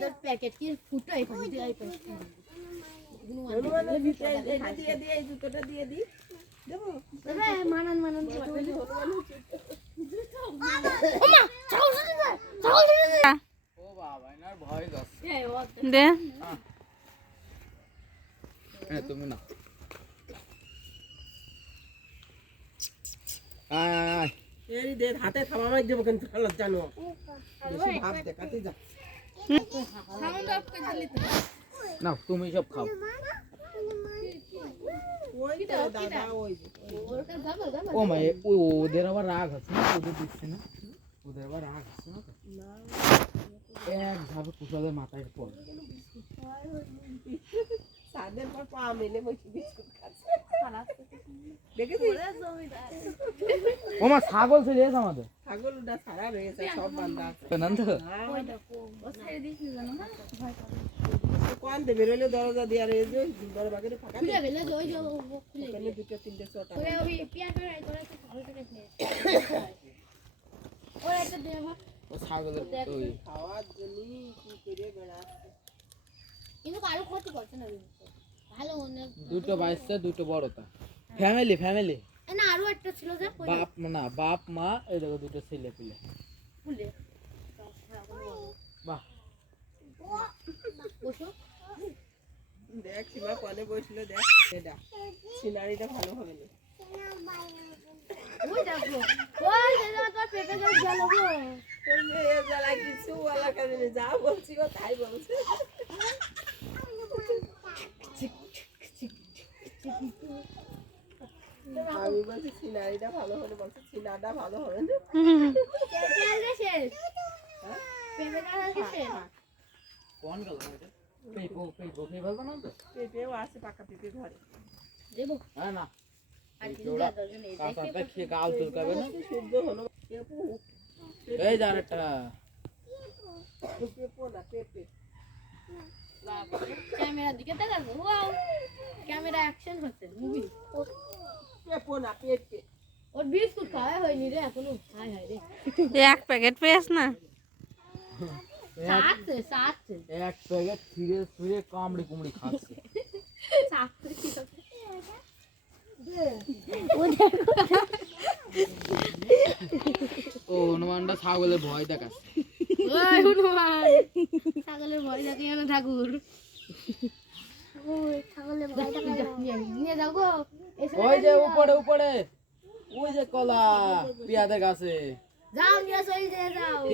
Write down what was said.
তোর প্যাকেট কি? ফুটো এই এটা দিয়ে দিয়ে এই জুতোটা দিয়ে দিই দেবো তবে মানান মানান দিয়ে পাঠাবি। ও বাবা এনার ভয় যাচ্ছে দে। হ্যাঁ তুমি না আয় এই দে হাতে থামামাই দেবো কিন্তু খালাস জানো বেশি ভাব দেখাতে যা। না তুমি সব খাও। ও মা ওদের আবার রাগ আছে না? ওদের দিচ্ছে না? ওদের আবার রাগ আছে না? এক ধাপে কুশলের মাথায় পড়ে। সাদের পর পা মেলে বসে বিস্কুট খাচ্ছে। দেখেছিস? ছাগল এসে আমাদের। ছাগল ওটা সারা রয়েছে সব বান্ধা আছে। কোন দেবে রইলে দরজা দিয়ে রয়েছে দরজা করে ফাঁকা দুটো তিনটে ছটা ছাগলের খাওয়ার জন্য কি করে বেড়াচ্ছে? কিন্তু কারও ক্ষতি করছে না ভালো দুটো বাচ্চা দুটো বড়টা ফ্যামিলি ফ্যামিলি না আরও একটা ছিল যে বাপ না বাপ মা এই দেখো দুটো ছেলে পিলে খুলে বাহ বসো দেখ সীমা কনে বসল দেখ এটা সিনারিটা ভালো হবে না ওই দেখো ওই দাদা তোর পেটে জল গেল তোর মেয়ের জ্বালায় কিছু বলা কারণে যা বলছি ও তাই বলছে আমি বলছি সিনারিটা ভালো হলে বলছে সিনাটা ভালো হবে না কোন গেল এটা পেপো পেপো পেপো না তো পেঁপেও আছে না না গাল হলো পেঁপু এই যে আরেকটা পেঁপো না পেঁপে ক্যামেরার দিকে তাকাবো। ক্যামেরা অ্যাকশন হচ্ছে। মুভি পেঁপো না পেঁপে ওর বিস্কুট খাওয়া হয়নি রে এখনও হাই হাই রে। এক প্যাকেট পেয়েছ না? এক প্যাকেট ছিঁড়ে ছুঁড়ে কামড়ি কুমড়ি খাচ্ছে। সাতছে কি হচ্ছে? ও হনুমানটা ছাগলের ভয় দেখাচ্ছে। ওই হনুমান। ছাগলের ভয় না ঠাকুর। ওই যে উপরে উপরে। ওই যে কলা পিয়াদের গাছে। যাও নিয়ে যাও।